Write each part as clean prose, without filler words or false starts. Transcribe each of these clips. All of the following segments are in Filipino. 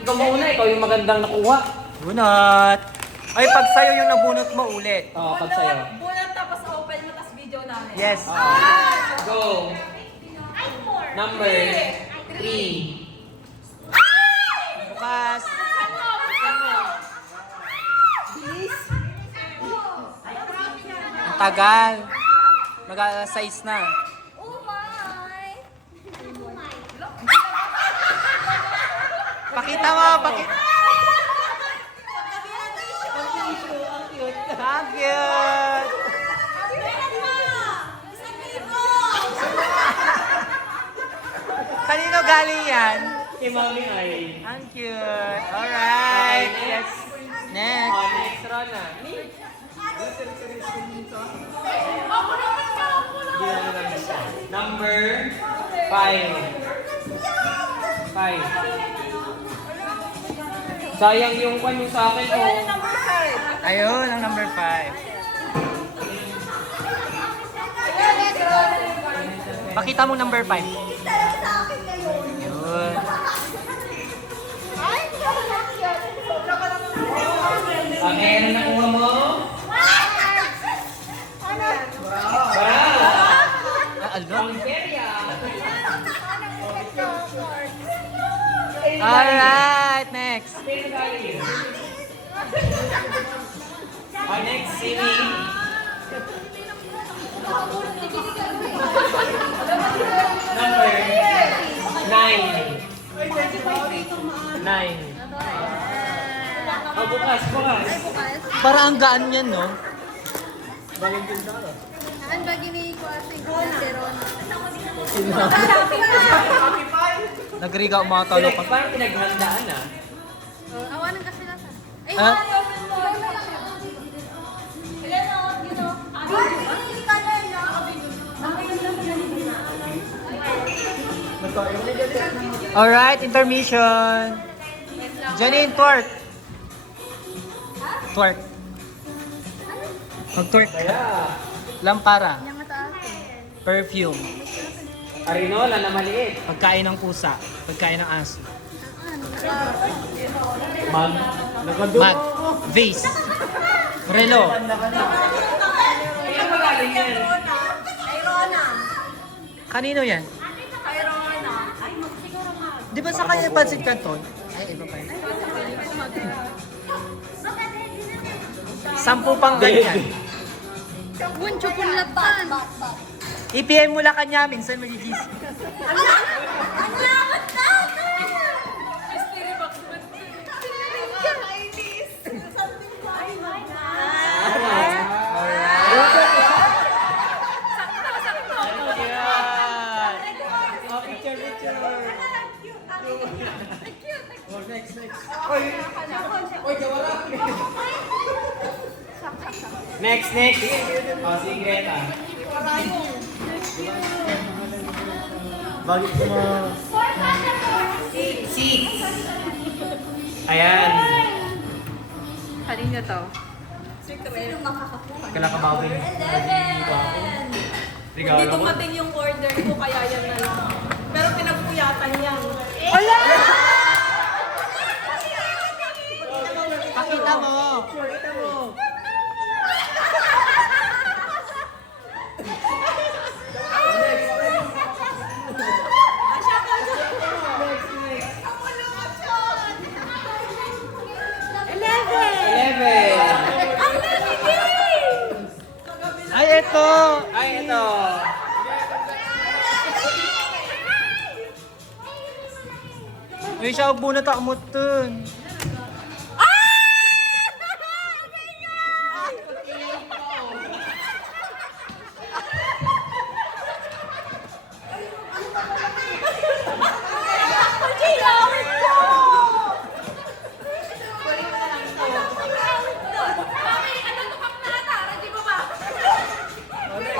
Ikaw mauna, ikaw yung magandang nakuha. Bunot! Ay, pag sa'yo yung nabunot mo ulit. Oo, pag sa'yo. Bunot tapos open mo tapos video namin. Yes. Go! Number 3. Bukas. Ang tagal. Mag-alas 6 na. Oh my! Pakita mo, pakita. Ang cute. Kanino galing yan? Kay Mami ay. Ang cute. Alright. Yes. Next. Next run na. Number 5. 5. Sayang yung kwan yung sa akin oh. Ayun, ang number 5. Pakita mo number 5. Ayun. Okay, ano nakuha mo? Para! Alon. Pangkerya! Alright, next. Next, Sini. Number 9. 9. Oh, bukas. Para ang gaan yan, no? Ang bagay ko ating Corona. Nagriga mga talo pa. Parang pinaghandaan ah. Awanan kasi nasa. Ay, Ah? Alright, intermission. Janine, twerk. Twerk. Mag-twerk. Kaya, Lampara. Yang mataas. Perfume. Arinola na maliit. Pagkain ng pusa. Pagkain ng aso. Mag. Mag. Vase. Relo. Kaya magaling yan. Irona. Kanino yan? Irona. Ay, siguro nga. Di ba sa kanya Pansit Canton? Ay, iba pa yun. 10 pang ganyan. Bun, tsokolatan. I-PM mo lang kanya, minsan magigising. Ang lamat na! Mystery box. Next. Oh, si Greta. Bakit ko mo? 6. Ayan. Kanina to. Sino makakakuha? Kalakabawi. Regalo Hindi ko. dumating yung order ko, kaya yan na lang. Pero pinagpuyatan yan. Pakita mo. Ay, ito. Ay, ito. Ay, siya bunot ako mo dun.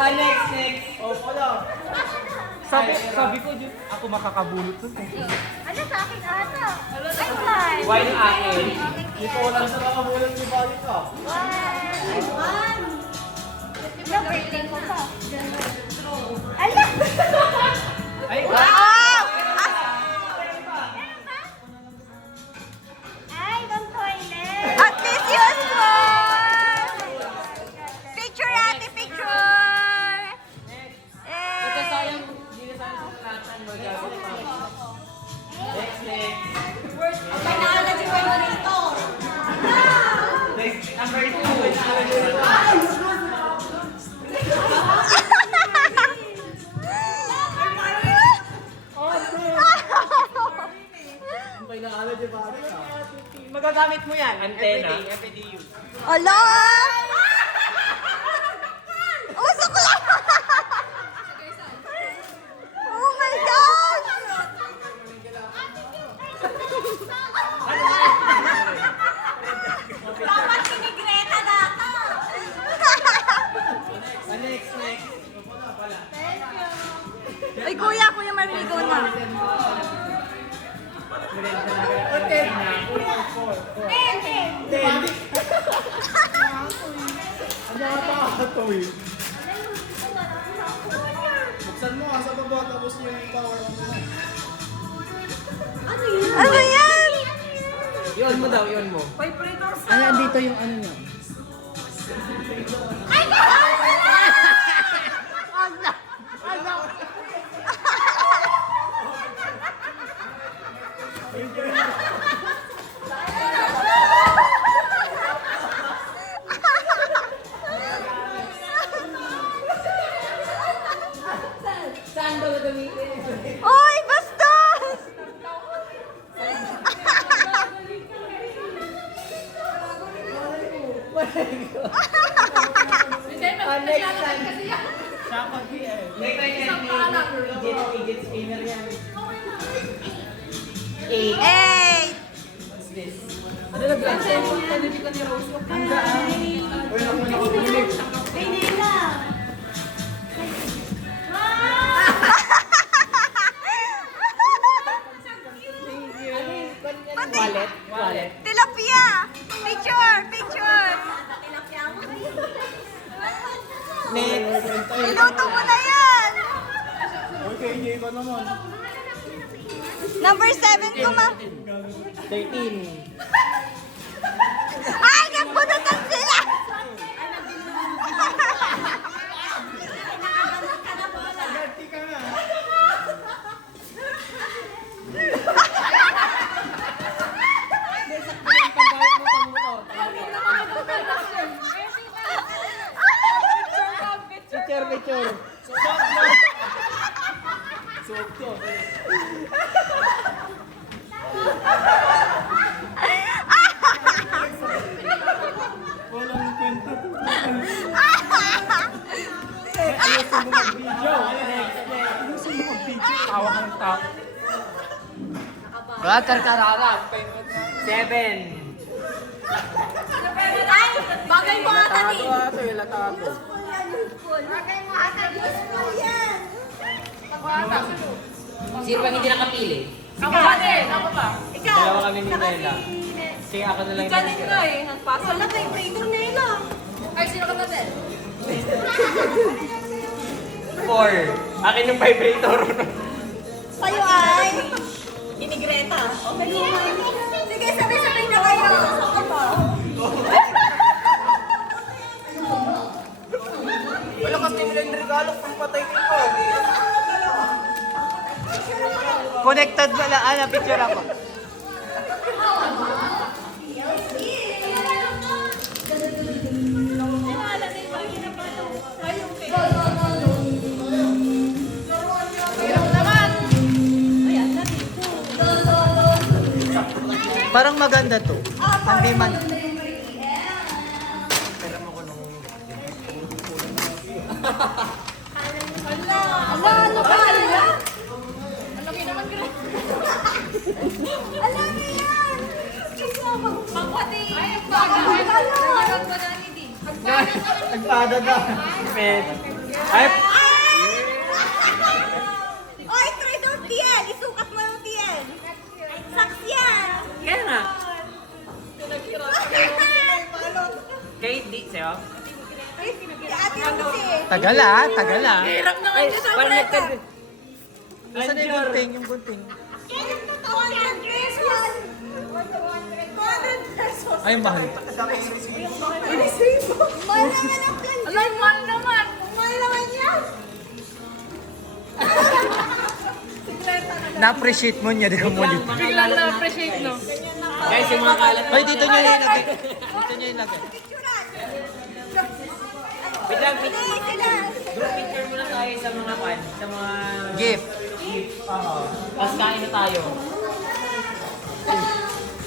Next. Oh, wala. Sabi ko, ako makakabulot dun. Ano sa akin ata? Ay, wala. Why yung akin? Dito ko lang sa makabulot yung balik ka. One. Yung birthday ko pa. Ala! Ay, Wow! Magagamit mo yan. Antena. FPDU. Ala! Uso ko lang! Oh my gosh! Dapat si Greta data. Next. Ay, kuya mariligaw na. Buksan mo sa baba tapos yung power on mo. Ano yan? Iyon mo daw, iyon mo. Vibrator sa... Ano, andito yung ano niya. Saan daw gagamitin? Oy, bastos! Fidget spinner yan. Eight! Ano nag-answer mo? Hindi ka ni Rose. Wallet. Tilapia! Picture! Next. Iluto mo na yan! Okay, hindi ko naman. Number 7 ko, ma. 13. Ay, nagbunutan sila! Ganti ka nga. Picture. Suot ko. Walang kwenta. Ayusin mo mag-video. Ayusin mo mag-video. Tawa ka ng tao. Wala karkarara. 7. Ay! Bagay mo ata ni. Sino bang hindi nakapili? Ako ba din? Ako ba? Ikaw. Dalawa kami ni Nela. Sige, ako na lang yung Janin natitira. nga eh. Nagpasa. Wala vibrator na yun ah. Ay, sino ka natin? 4. Akin yung vibrator. Sa'yo ay... Inigreta. Okay. Sige, sabay-sabay na kayo. Wala kasi mo yung regalo kung patay ko. Connected pala. Picture ako. Parang maganda to. Hindi man. Ano ba? Laki naman ka rin. Alam mo yan! Pangkwati. Ay, nagbaga. Nagbaga ba na hindi? Nagpada na. Pet. Ay, Oy, try daw tiyan! Isukat mo yung tiyan! Saks yan! kaya nga. Ay, Kay di sa'yo? ate Lucy! Tagal ah. Hirap naman yun sa Parang preta. Nasaan na yung gunting? Yung gunting. 200 pesos! 200 pesos! Ay, mahal. Mahal naman ang plan. Alay, mahal naman. Mahal naman yan! Na-appreciate mo niya, di ka mo dito. Biglang na-appreciate, no? Guys, yung mga kalat. Ay, dito niya ilagay. Dito niya ilagay. Picturean! Wait lang, Hindi sila! group picture muna tayo sa mga sa mga gift. Oo. Tapos kain na tayo. Ay,